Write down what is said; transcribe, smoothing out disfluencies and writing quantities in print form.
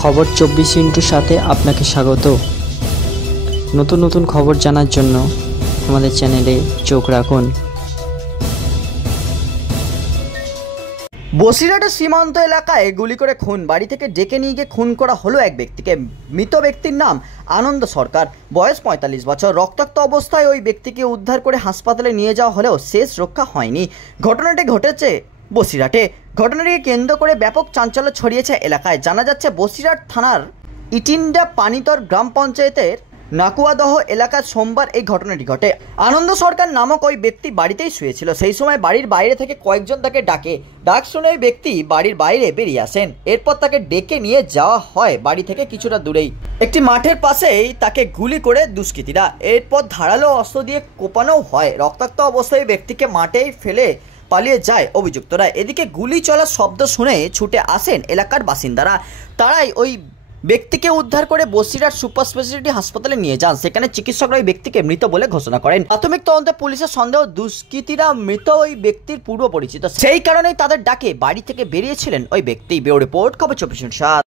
খবর 24 সাথে আপনাকে স্বাগত। নতুন নতুন খবর জানার জন্য আমাদের চ্যানেলে চোখ রাখুন। বসিরহাটের সীমান্ত এলাকায় গুলি করে খুন, বাড়ি থেকে ডেকে নিয়ে গিয়ে খুন করা হলো এক ব্যক্তিকে। মৃত ব্যক্তির নাম আনন্দ সরকার, বয়স 45 বছর। রক্তাক্ত অবস্থায় ওই ব্যক্তিকে উদ্ধার করে হাসপাতালে নিয়ে যাওয়া হলেও শেষ রক্ষা হয়নি। ঘটনাটি ঘটেছে বসিরহাটে। ঘটনাটিকে কেন্দ্র করে ব্যাপক চাঞ্চল্য ছড়িয়েছে এলাকায়। জানা যাচ্ছে বসিরহাট থানার ইটিন্ডা পানিতর গ্রাম পঞ্চায়েতের নাকুয়াদহ এলাকার সোমবার এই ঘটনাটি ঘটে। আনন্দ সরকার নামক ওই ব্যক্তি বাড়িতেই শুয়েছিল। সেই সময় বাড়ির বাইরে থেকে কয়েকজন তাকে ডাক শুনে ওই ব্যক্তি বাড়ির বাইরে বেরিয়ে আসেন। এরপর তাকে ডেকে নিয়ে যাওয়া হয় বাড়ি থেকে কিছুটা দূরেই একটি মাঠের পাশেই তাকে গুলি করে দুষ্কৃতীরা। এরপর ধারালো অস্ত্র দিয়ে কোপানো হয়। রক্তাক্ত অবস্থায় ব্যক্তিকে মাঠেই ফেলে পালিয়ে যায় অভিযুক্তরা। এদিকে গুলি চলার শব্দ শুনে ছুটে আসেন এলাকার বাসিন্দারা। তারাই ওই ব্যক্তিকে উদ্ধার করে বসিরহাট সুপার স্পেশালিটি হাসপাতালে নিয়ে যান। সেখানে চিকিৎসকরা ওই ব্যক্তিকে মৃত বলে ঘোষণা করেন। প্রাথমিক তদন্তে পুলিশের সন্দেহ দুষ্কৃতীরা মৃত ওই ব্যক্তির পূর্ব পরিচিত, সেই কারণেই তাদের ডাকে বাড়ি থেকে বেরিয়েছিলেন ওই ব্যক্তি। ব্যুরো রিপোর্ট, খবর 24/7।